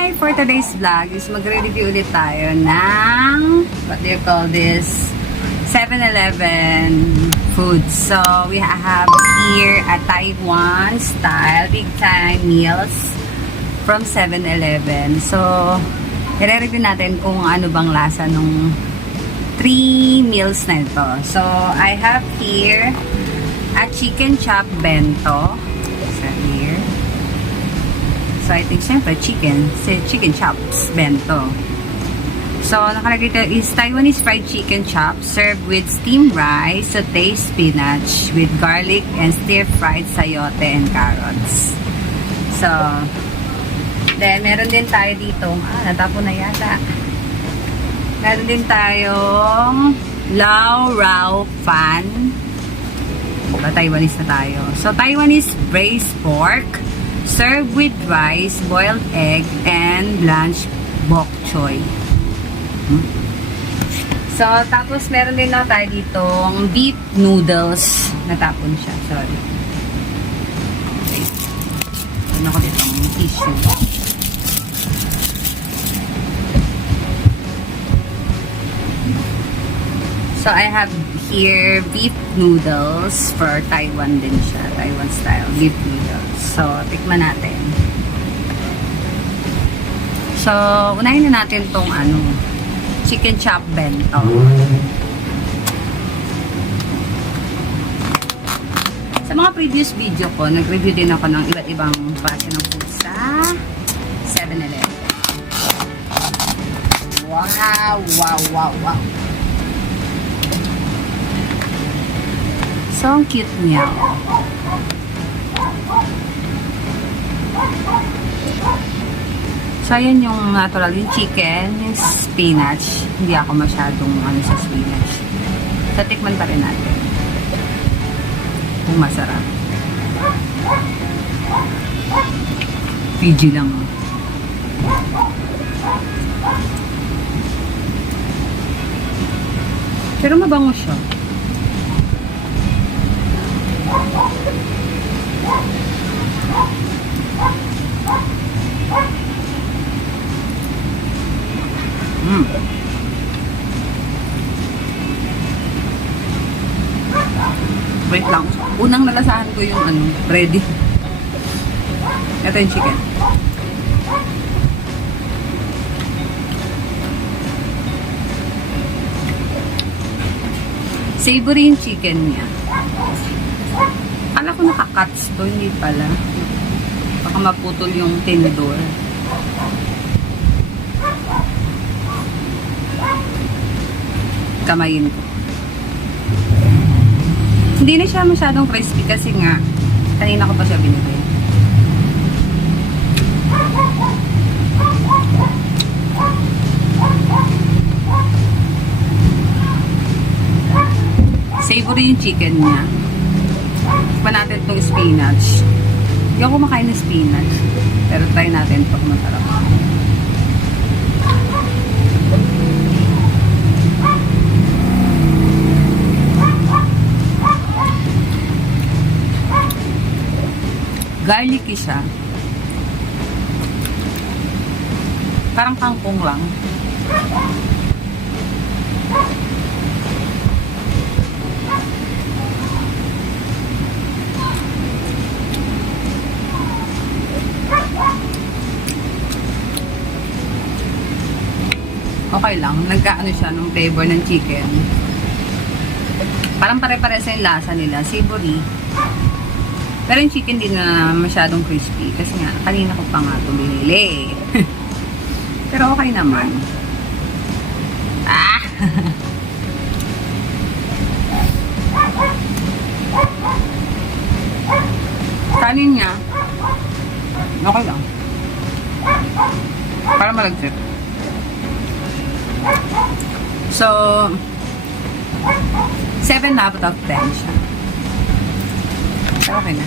Hi! For today's vlog is magre-review ulit tayo ng what do you call this? 7-Eleven food. So, we have here a Taiwan style big time meals from 7-Eleven. So, i-review natin kung ano bang lasa nung 3 meals na ito. So, I have here a chicken chop bento. So, here. So, I think syempre chicken chops bento. So, nakalagay ito is Taiwanese fried chicken chop served with steamed rice, sauteed spinach with garlic and stir-fried sayote and carrots. So, then meron din tayo dito, natapon na yata. Meron din tayong Lao Rao Fan. Taiwanese na tayo. So, Taiwanese braised pork served with rice, boiled egg, and blanched bok choy. So, tapos meron din na tayo ditong beef noodles. Natapon siya. Sorry. Okay. Ano ko ditong tissue. So, I have here beef noodles for Taiwan din siya. Taiwan style beef noodles. So, tikman natin. So, unahin na natin tong chicken chop bento. Sa mga previous video ko, nag-review din ako ng iba't ibang klase ng food sa 7-Eleven. Wow! Wow! Wow! Wow! So, ang cute niya. So, ayan yung natural, yung chicken, yung spinach. Hindi ako masyadong sa spinach. So, tikman pa rin natin. Kung masarap. PG lang. Pero mabango siya. Wait lang. Unang nalasahan ko yung ready. Ito yung chicken. Savory yung chicken niya. Akala ko naka-cuts to, hindi pala. Baka maputol yung tinidor. Kamayin ko. Hindi na siya masyadong crispy kasi nga kanina ko pa siya binili. Savory yung chicken niya. Pa natin itong spinach. Hindi ako kumakain ng spinach. Pero try natin pag masarap. Garlicky siya. Parang kangkong lang. Okay lang. Nagkaano siya nung flavor ng chicken. Parang pare-pare sa yung lasa nila. Savory. Pero yung chicken din na masyadong crispy. Kasi nga, kanina ko pa nga ito binili. Pero okay naman. Kanin niya. Okay lang. Para malagsit. So, 7 out of 10 siya. Okay na.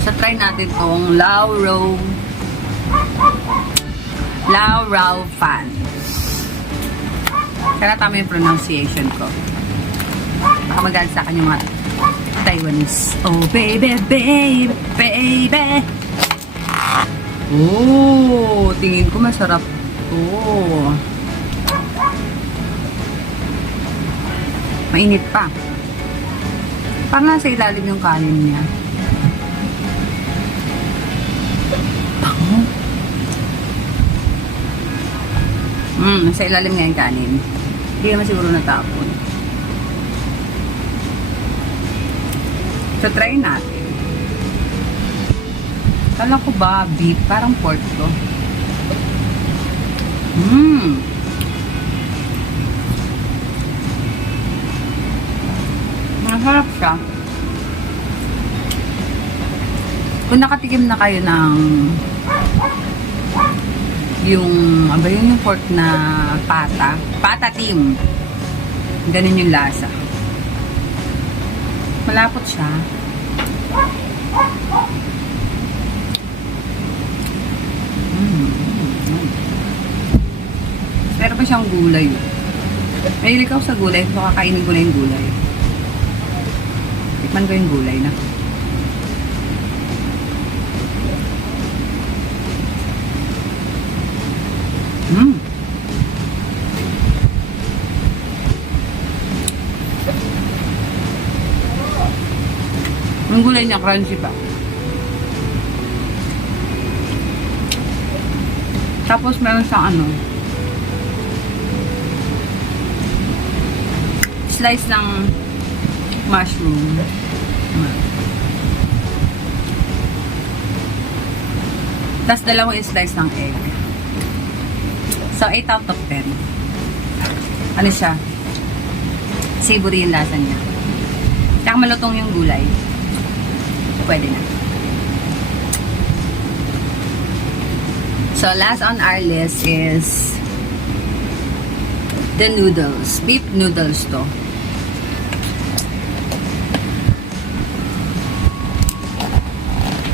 So, try natin tong Lao Rao Fan. Kaya tama yung pronunciation ko. Baka magalit sa akin yung mga Taiwanese. Oh, baby, baby, baby. Oh, tingin ko masarap to. Mainit pa. Parang nasa ilalim yung kanin niya. Bango. Nasa ilalim nga yung kanin. Hindi naman siguro natapon. So, try natin. Kala ko ba beef? Parang pork to. Masarap siya. Kung nakatikim na kayo ng yung pork na pata team. Ganun yung lasa. Malapot siya. Pero pa siyang gulay. Mahilig ako sa gulay. So, kakainin ko na yung gulay. Tikman ko yung gulay na. Yung gulay niya, crunchy pa. Tapos meron siyang slice ng mushroom. Tapos dalawang slice ng egg. So, 8 out of 10. Ano siya? Savory yung lasa niya. Tsaka malutong yung gulay. Pwede na. So, last on our list is the noodles. Beef noodles to.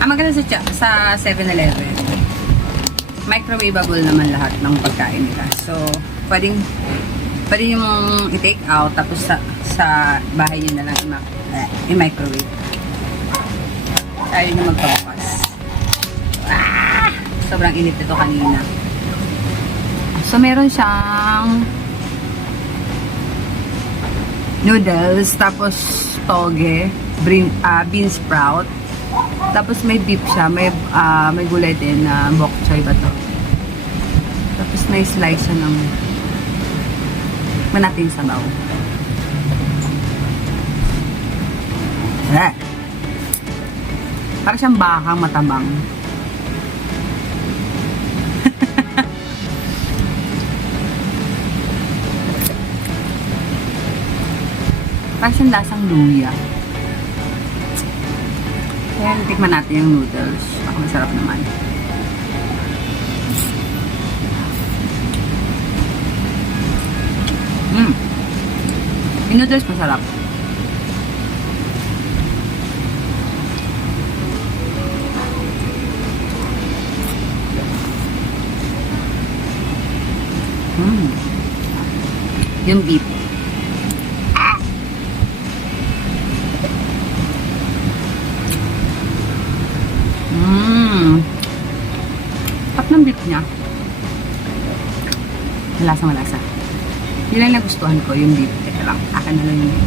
Ang maganda sa 7-Eleven, microwavable naman lahat ng pagkain nila. So, pwede yung i-take out, tapos sa bahay nyo na lang i-microwave. Ayaw nyo magpabukas. Sobrang init ito kanina. So, meron siyang noodles, tapos toge, bean sprout, tapos may beef siya, may gulay din na bok choy ba to. Tapos may slice siya ng manating sabaw. Parang siyang bakang matabang. Parang siyang lasang luya. Ayan, tikman natin yung noodles. Baka masarap naman. Yung noodles masarap. Yung beef. Tap ng beef niya. Malasa. Yun lang nagustuhan ko, yung beef. Teka lang, akin na lang yung beef.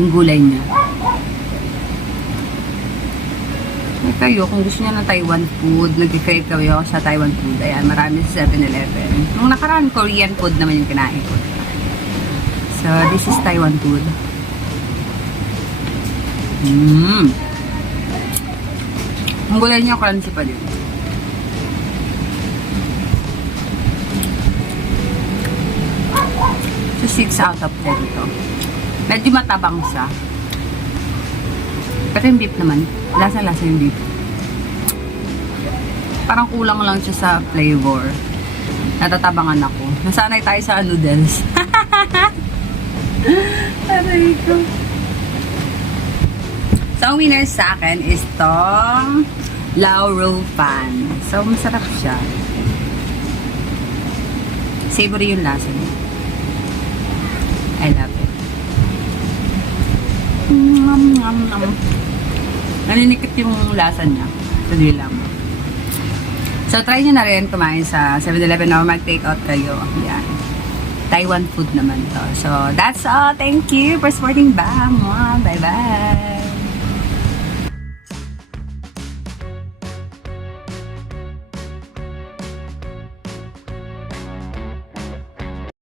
Yung gulay niya. Kayo, kung gusto niya ng Taiwan food, nag-crave kayo sa Taiwan food, ayan, marami sa 7-Eleven. Nung nakaraan, Korean food naman yung kinain ko. So, this is Taiwan food. Ang gulay niya, crunchy pa din. So, 6 out of 10 ito. Medyo matabang siya. Pero yung beef naman, lasa-lasa yung beef. Parang kulang lang siya sa flavor. Natatabangan ako. Nasanay tayo sa noodles. Aray ko. So, ang winner sa akin is tong Lao Rou Fan. So, masarap siya. Savory yung lasa niya. I love it. Naninikit yung lasa niya sa dila mo. So, try nyo na rin kumain sa 7-Eleven or mag-take out kayo. Yan. Taiwan food naman to. So, that's all. Thank you for supporting Bam. Bye-bye.